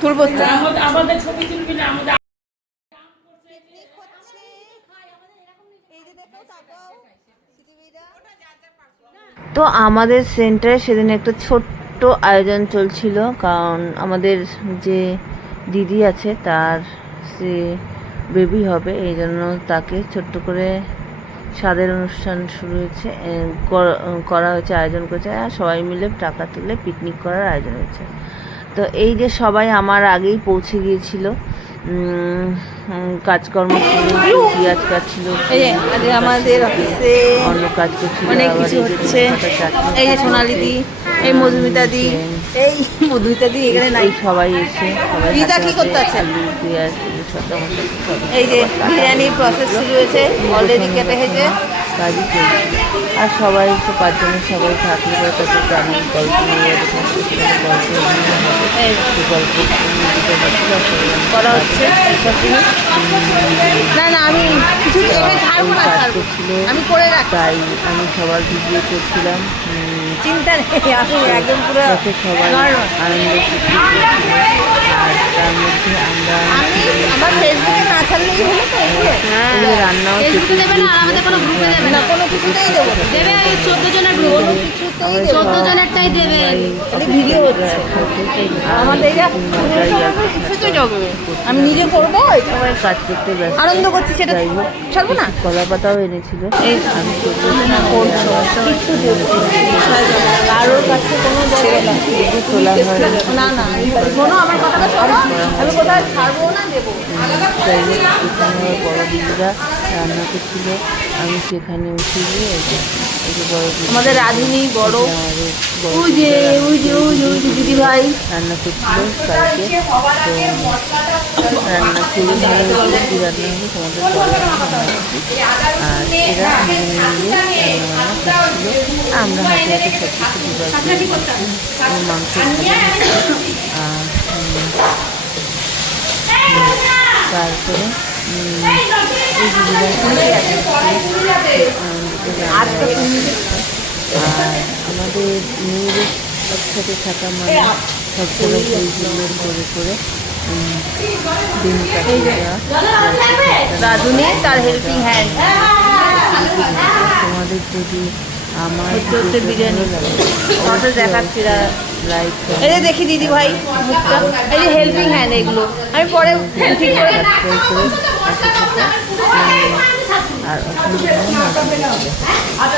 তুলবো তো। আমাদের ছবি তুলবি না আমাদের। তো আমাদের সেন্টারে সেদিন একটা ছোট্ট আয়োজন চলছিল, কারণ আমাদের যে দিদি আছে তার সে বেবি হবে, এই জন্য তাকে ছোট্ট করে স্বাদের অনুষ্ঠান শুরু হয়েছে, করা হয়েছে, আয়োজন করেছে, আর সবাই মিলে টাকা তুলে পিকনিক করার আয়োজন হয়েছে। তো এই যে সবাই আমার আগেই পৌঁছে গিয়েছিল, কাজকর্ম ছিল, পেঁয়াজ কাটছিল, আমাদের অফিসে অন্য কাজ করছিল, অনেক কিছু হচ্ছে। এই যে সোনালি দি, এই মধুমিতা দি, এই মধুমিতা দি এখানে নাই, সবাই এসে সবাই দিদা কি করতে আছে? পেঁয়াজ এই যে বিরিয়ানির প্রসেস শুরু হয়েছে, অলরেডি কেটে হয়েছে, কাজই চলছে। আর সবাই এসে পাঁচজনের সবাই থাকলে পরে তাদের গ্রামের গল্প নিয়ে গল্প করা হচ্ছে এইসব জিনিস। না না, আমি কিছু ছাড়বো না, আমি করে রাখি, তাই আমি সবার ভিডিও করছিলাম, চিন্তা নেই, আমি একদম পুরো যাতে সবাই আনন্দ ফুর্তি করছিল। আর তার মধ্যে আমরা আমার ফেসবুকে না ছাড়লেই হলো তো, এগুলো রান্নাও ফেসবুকে দেবে না, আর আমাদের কোনো গ্রুপে দেবে না, না, কোনো কিছুতেই দেবো না, দেবে ওই 14 জনের গ্রুপ, কোনো কিছুতেই দেবো 14 জনেরটাই দেবে। ভিডিও হচ্ছে আমাদের, কিছুতেই যাবে, আমি নিজে করবো, সবাই কাজ করতে ব্যস্ত। আনন্দ করছি, সেটা যাই হোক, ছাড়বো না। কলা পাতাও এনেছিল, আমি কারোর কাছে কোনো তোলা হয় না না, শোনো আমার কথাটা শোনো, আমি কোথাও ছাড়বো না, দেবো। যাই হোক, এখানে বড় দিদিরা রান্না করছিল, আমি সেখানে উঠে গিয়ে এই যে বড় দিদি, আমাদের রাঁধুনি বড়, আমাদের বড় ওই যে ওই যে ওই যে ওই যে দিদি ভাই রান্না করছিল কালকে। তো রান্না খুবই ভালো হয়েছিল, কী রান্না হলো তোমাদের আর এরা মিলে রান্না করছিল, আমরা হাতে হাতে সব কিছু জোগাড় করে মাংস আর তারপরে এই আর আমাদের মেয়েদের একসাথে থাকা মানে সবসময় সুন্দর করে করে দিন কাটিয়ে দেওয়া। রাঁধুনি তার হেল্পিং হ্যান্ড। তোমাদের যদি আমার হচ্ছে বিরিয়ানি ফটো দেখাচ্ছি, লাইক এই যে দেখি দিদি ভাই মুখটা, এই যে হেল্পিং হ্যান্ড, এগুলো আমি পরে ঠিক করে আর